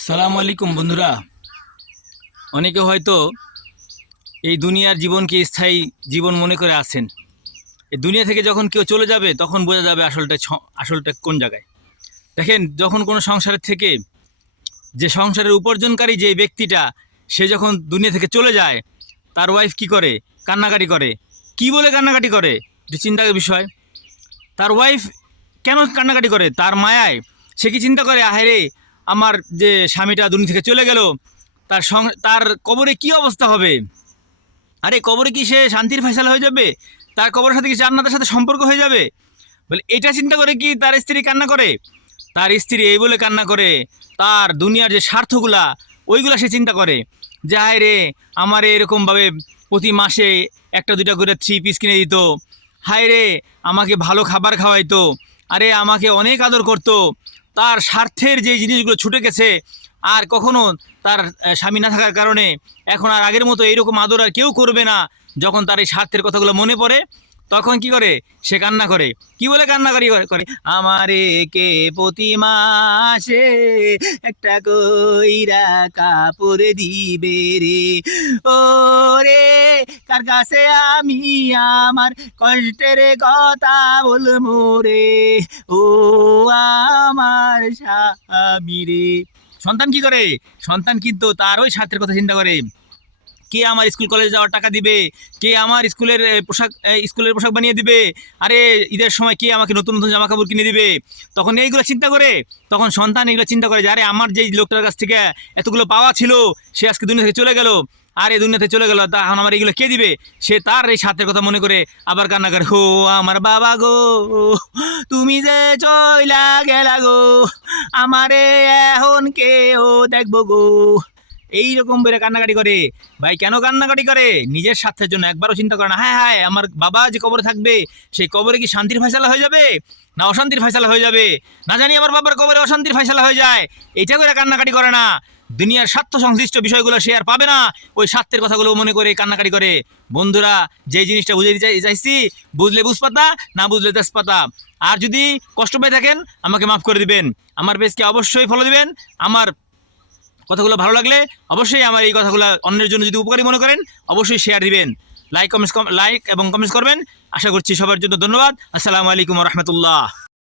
সালাম আলাইকুম, বন্ধুরা। অনেকে হয়তো এই দুনিয়ার জীবনকে স্থায়ী জীবন মনে করে আছেন। এই দুনিয়া থেকে যখন কেউ চলে যাবে, তখন বোঝা যাবে আসলটা আসলটা কোন জায়গায়। দেখেন, যখন কোনো সংসারের থেকে যে সংসারের উপার্জনকারী যে ব্যক্তিটা, সে যখন দুনিয়া থেকে চলে যায়, তার ওয়াইফ কি করে? কান্নাকাটি করে। কি বলে কান্নাকাটি করে? যে চিন্তার বিষয়। তার ওয়াইফ কেন কান্নাকাটি করে? তার মায়ায় সে কি চিন্তা করে? আহেরে আমার যে স্বামীটা দুনিয়া থেকে চলে গেল, তার তার কবরে কি অবস্থা হবে? আরে কবরে কি সে শান্তির ফয়সালা হয়ে যাবে? তার কবরের সাথে কি জান্নাতের সাথে সম্পর্ক হয়ে যাবে? বলে, এটা চিন্তা করে কি তার স্ত্রী কান্না করে? তার স্ত্রী এই বলে কান্না করে, তার দুনিয়ার যে স্বার্থগুলা, ওইগুলা সে চিন্তা করে। যে হায় রে, আমার এরকমভাবে প্রতি মাসে একটা দুইটা করে থ্রি পিস কিনে দিত। হায় রে, আমাকে ভালো খাবার খাওয়াইতো। আরে আমাকে অনেক আদর করতো। তার স্বার্থের যে জিনিসগুলো ছুটে গেছে, আর কখনো তার স্বামী না থাকার কারণে এখন আর আগের মতো এইরকম আদর আর কেউ করবে না, যখন তার এই স্বার্থের কথাগুলো মনে পড়ে। তখন কি করে? সে কান্না করে। কি বলে কান্নাকারি করে- করে, আমারে কে প্রতি মাসে একটা কইরা কাপড় দিবে রে? ও রে কার কাছে আমি আমার কষ্টের কথা বলব রে? ও আমার স্বামী রে। সন্তান কি করে? সন্তান কিন্তু তার ওই স্বার্থের কথা চিন্তা করে। কে আমার স্কুল কলেজে যাওয়ার টাকা দিবে? কে আমার স্কুলের পোশাক স্কুলের পোশাক বানিয়ে দিবে? আরে, ঈদের সময় কে আমাকে নতুন নতুন জামা কাপড় কিনে দিবে? তখন এইগুলো চিন্তা করে, তখন সন্তান এগুলো চিন্তা করে যে, আরে, আমার যেই লোকটার কাছ থেকে এতগুলো পাওয়া ছিল, সে আজকে দুনিয়া থেকে চলে গেল। আর এই দুনিয়াতে চলে গেল, তা এখন আমার এগুলো কে দিবে? সে তার এই স্বার্থের কথা মনে করে আবার কান্না করে, হো, আমার বাবা গো, তুমি যে চইলা গেলা গো, আমারে এখন কেউ দেখব গো। এইরকম বেড়ে কান্নাকাটি করে। ভাই, কেন কান্নাকাটি করে? নিজের স্বার্থের জন্য একবারও চিন্তা করে না। হ্যাঁ হ্যাঁ আমার বাবা যে কবরে থাকবে, সেই কবরে কি শান্তির ফয়সালা হয়ে যাবে? না অশান্তির ফয়সালা হয়ে যাবে? না জানি আমার বাবার কবরে অশান্তির ফয়সালা হয়ে যায়। এটা করে কান্নাকাটি করে না। দুনিয়ার স্বার্থ সংশ্লিষ্ট বিষয়গুলো সে আর পাবে না। ওই স্বার্থের কথাগুলো মনে করে কান্নাকাটি করে। বন্ধুরা যে জিনিসটা বুঝে দিতে চাই- চাইছি, বুঝলে বুঝপাতা, না বুঝলে তেজপাতা। আর যদি কষ্ট পেয়ে থাকেন, আমাকে মাফ করে দিবেন। আমার পেজকে অবশ্যই ফলো দিবেন। আমার কথাগুলো ভালো লাগলে অবশ্যই আমার এই কথাগুলো অন্যের জন্য যদি উপকারী মনে করেন, অবশ্যই শেয়ার দিবেন। লাইক কমেন্টস লাইক এবং কমেন্টস করবেন। আশা করছি সবার জন্য ধন্যবাদ। আসসালামু আলাইকুম রহমতুল্লাহ।